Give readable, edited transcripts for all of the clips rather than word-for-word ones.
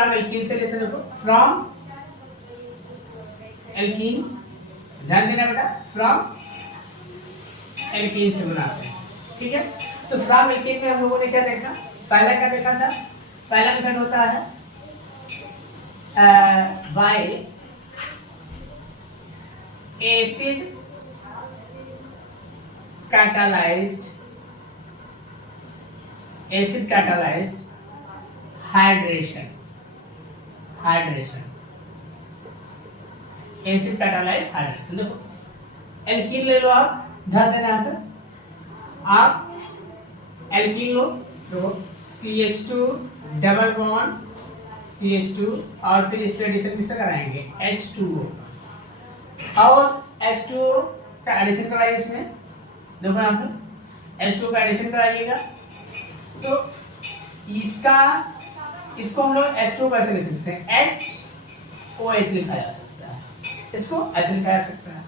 हम एल्कीन से लेते हैं, देखो फ्रॉम एल्कीन, ध्यान देना बेटा, फ्रॉम एल्कीन से बनाते हैं, ठीक है। तो फ्रॉम एल्कीन में हम लोगों ने क्या देखा, पहला क्या देखा था, पहला मेथड होता है bye acid catalyzed hydration, acid catalysed hydration. देखो एल्कीन ले लो आप, ध्यान देना यहाँ पे, आप एल्कीन लो, तो CH2 डबल बॉन्ड CH2 और फिर इस पे एडिशन किससे कराएंगे, H2O, और H2O का एडिशन कराइए इसमें, देखो यहाँ पे H2O का एडिशन कराइएगा, तो इसको हम लोग H2O कैसे लिख सकते हैं, HOH लिखा जा सकता है, इसको ऐसे लिखा जा सकता है।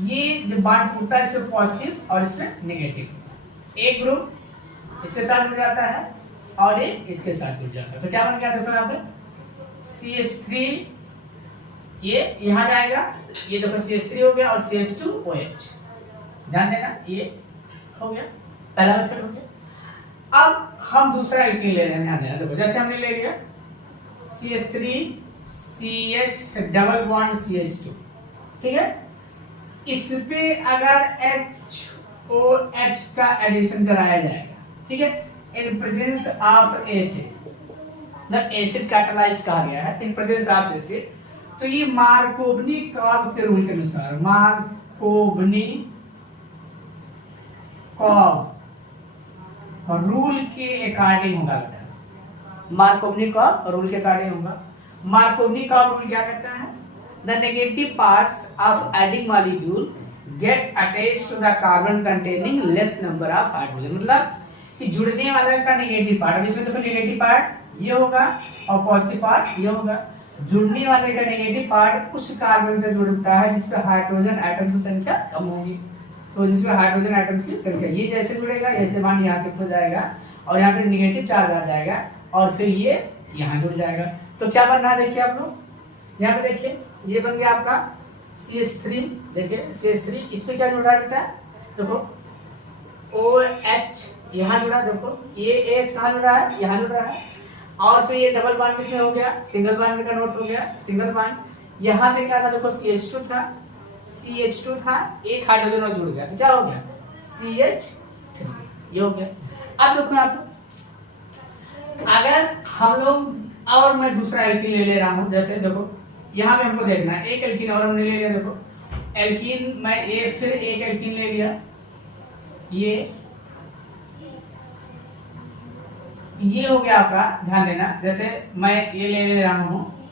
ये जो बॉन्ड टूटता है इसमें पॉजिटिव और इसमें नेगेटिव, एक ग्रुप इसके साथ जुड़ जाता है और एक इसके साथ जुड़ जाता है, तो क्या बन गया, देखो यहाँ पे CH3, ये यहाँ जाएगा, ये देखो CH3 हो गया और CH2OH, ध्यान देना, ये हो गया पहला मेथड हो गया। अब हम दूसरा एल्कीन ले रहे हैं, ध्यान देना, देखो जैसे हमने ले लिया CH3 CH double bond CH2, ठीक है, इस पे अगर HOH का एडिशन कराया जाएगा, ठीक है, in presence of acid, the acid catalyse कहा गया है, इन प्रेजेंस ऑफ एसिड, तो ये मार्कोवनी-कॉब के रूल के अनुसार, मार्कोवनी-कॉब रूल के अकॉर्डिंग होगा बेटा, मार्कोवनी-कॉब रूल के अकॉर्डिंग होगा। मार्कोवनी-कॉब रूल क्या कहता है, the negative parts of adding molecule gets attached to the carbon containing less number of hydrogen, मतलब कि जुड़ने वाले का नेगेटिव पार्ट, अब इसमें देखो नेगेटिव पार्ट ये होगा और पॉजिटिव पार्ट ये होगा, जुड़ने वाले का नेगेटिव पार्ट उस कार्बन से जुड़ता है जिसपे हाइड्रोजन एटम्स की संख्या कम होगी, तो जिसमें हाइड्रोजन एटम्स की संख्या, ये जैसे जुड़ेगा ऐसे बॉन्ड यहाँ शिफ्ट हो जाएगा और यहाँ पे नेगेटिव चार्ज आ जाएगा और फिर ये यहाँ जुड़ जाएगा, तो क्या बन रहा है देखिए आप लोग, यहाँ पे देखिए ये बन गया आपका CH3, देखिए CH3, इस पे क्या जुड़ रहा है बेटा, देखो OH यहाँ जुड़ा, देखो ये H कहाँ जुड़ रहा है, यहाँ जुड़ रहा है, और फिर ये डबल बॉन्ड किसमें हो गया, सिंगल बॉन्ड में कन्वर्ट हो गया, सिंगल बॉन्ड, यहाँ पे क्या था, देखो CH2 था, एक हाइड्रोजन और जुड़ गया, तो क्या हो गया CH3, ये हो गया। अब देखो यहाँ पे अगर हम लोग, और मैं दूसरा एल्कीन ले रहा हूँ, जैसे देखो यहाँ पे हमको देखना है, एक एल्कीन और हमने ले लिया, देखो एल्कीन मैं ये फिर एक एल्कीन ले लिया, ये हो गया आपका, ध्यान देना, जैसे मैं ये ले रहा हूँ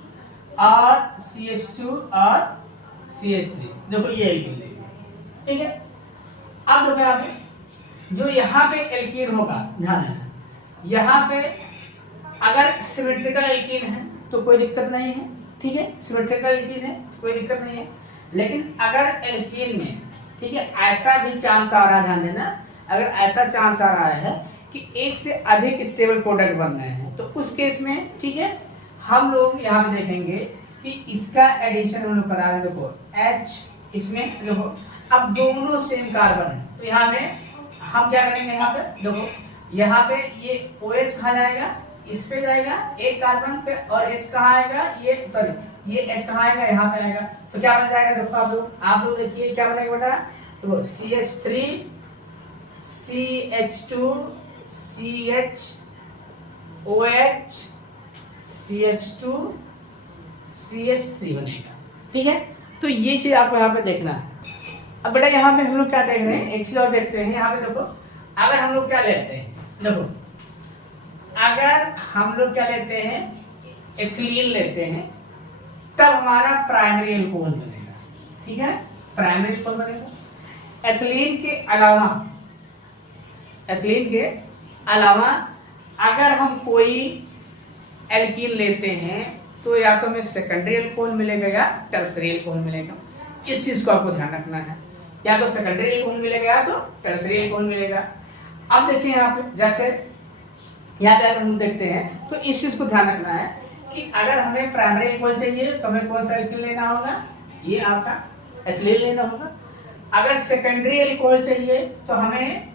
और CH2 और CH3, देखो ये एल्कीन ले लिया, ठीक है। अब देखो यहाँ पे जो यहाँ पे एल्कीन होगा, ध्यान देना, यहाँ पे अगर सिमेट्रिकल एल्कीन है तो कोई दिक्कत नहीं है, ठीक है, सिमेट्रिकल एल्कीन है तो कोई दिक्कत नहीं है, लेकिन अगर एल्कीन में, ठीक है, ऐसा भी चांस आ रहा है, ध्यान देना, अगर ऐसा चांस आ रहा है कि एक से अधिक स्टेबल प्रोडक्ट बन रहे हैं, तो उस केस में, ठीक है, हम लोग यहाँ पे देखेंगे कि इसका एडिशन हम लोग करा रहे हैं, देखो H, इसमें देखो अब दोनों सेम कार्बन है, तो यहाँ में हम क्या करेंगे, यहाँ पे देखो, यहाँ पे ये OH कहाँ जाएगा, इस पे जाएगा एक कार्बन पे, और H कहाँ आएगा, ये सॉरी ये H कहाँ आएगा, यहाँ पे आएगा, तो क्या बन जाएगा, देखो आप लोग देखिए क्या बनेगा बेटा, तो CH3 CH2 CHOH CH2 CH3 बनेगा, ठीक है। तो ये चीज आपको यहाँ पे देखना है। अब बेटा यहाँ पे हम लोग क्या देख रहे हैं, एक चीज और देखते हैं, यहाँ पे देखो अगर हम लोग क्या लेते हैं, देखो अगर हम लोग क्या लेते हैं, एथिलीन लेते हैं, तब हमारा प्राइमरी एल्कोहल बनेगा, ठीक है, प्राइमरी एल्कोहल बनेगा। एथिलीन के अलावा अगर हम कोई एल्कीन लेते हैं तो या तो हमें सेकेंडरी एल्कोहल मिलेगा या टर्सरी एल्कोहल मिलेगा, इस चीज को आपको ध्यान रखना है, या तो सेकेंडरी एल्कोहल मिलेगा या तो टर्सरी एल्कोहल मिलेगा। अब देखिए यहाँ पे, जैसे यहाँ पे अगर हम देखते हैं तो इस चीज को ध्यान रखना है कि अगर हमें प्राइमरी एल्कोहल चाहिए तो हमें कौन सा एल्कीन लेना होगा, ये आपका एथिलीन लेना होगा। अगर सेकेंडरी एल्कोहल चाहिए तो हमें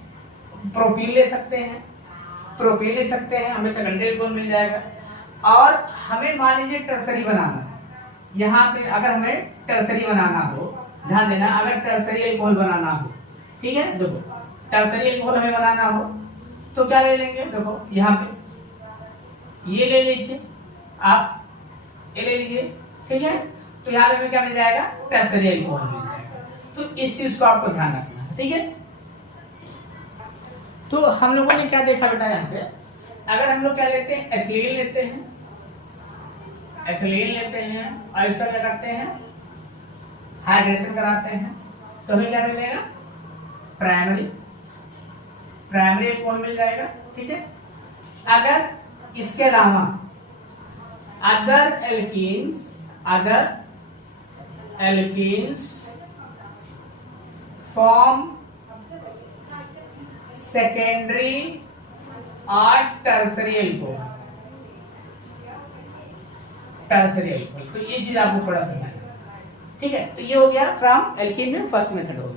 प्रोपीन ले सकते हैं, प्रोपीन ले सकते हैं, हमें सेकेंडरी एल्कोहल मिल जाएगा। और हमें मान लीजिए टर्सरी बनाना है, यहाँ पे अगर हमें टर्सरी बनाना हो, ध्यान देना, अगर टर्सरी एल्कोहल बनाना हो, ठीक है, देखो टर्सरी एल्कोहल हमें बनाना हो तो क्या ले लेंगे, देखो यहाँ पे ये ले लीजिए आप, ये ले लीजिए, ठीक है। तो यहाँ पे हमें क्या मिल जाएगा, टर्सरी एल्कोहल मिल जाएगा। तो इस चीज को आपको ध्यान रखना है, ठीक है। तो हम लोगों ने क्या देखा बेटा, यहाँ पे अगर हम लोग क्या लेते हैं, एथिलीन लेते हैं, एथिलीन लेते हैं और इसका क्या करते हैं, हाइड्रेशन कराते हैं, तो हमें क्या मिलेगा, प्राइमरी, प्राइमरी एल्कोहल मिल जाएगा, ठीक है। अगर इसके अलावा other alkenes, other alkenes form secondary और टर्सरी एल्कोहल, टर्सरी एल्कोहल, तो ये चीज आपको थोड़ा समझना है, ठीक है। तो ये हो गया फ्रॉम एल्कीन में फर्स्ट मेथड हो गया।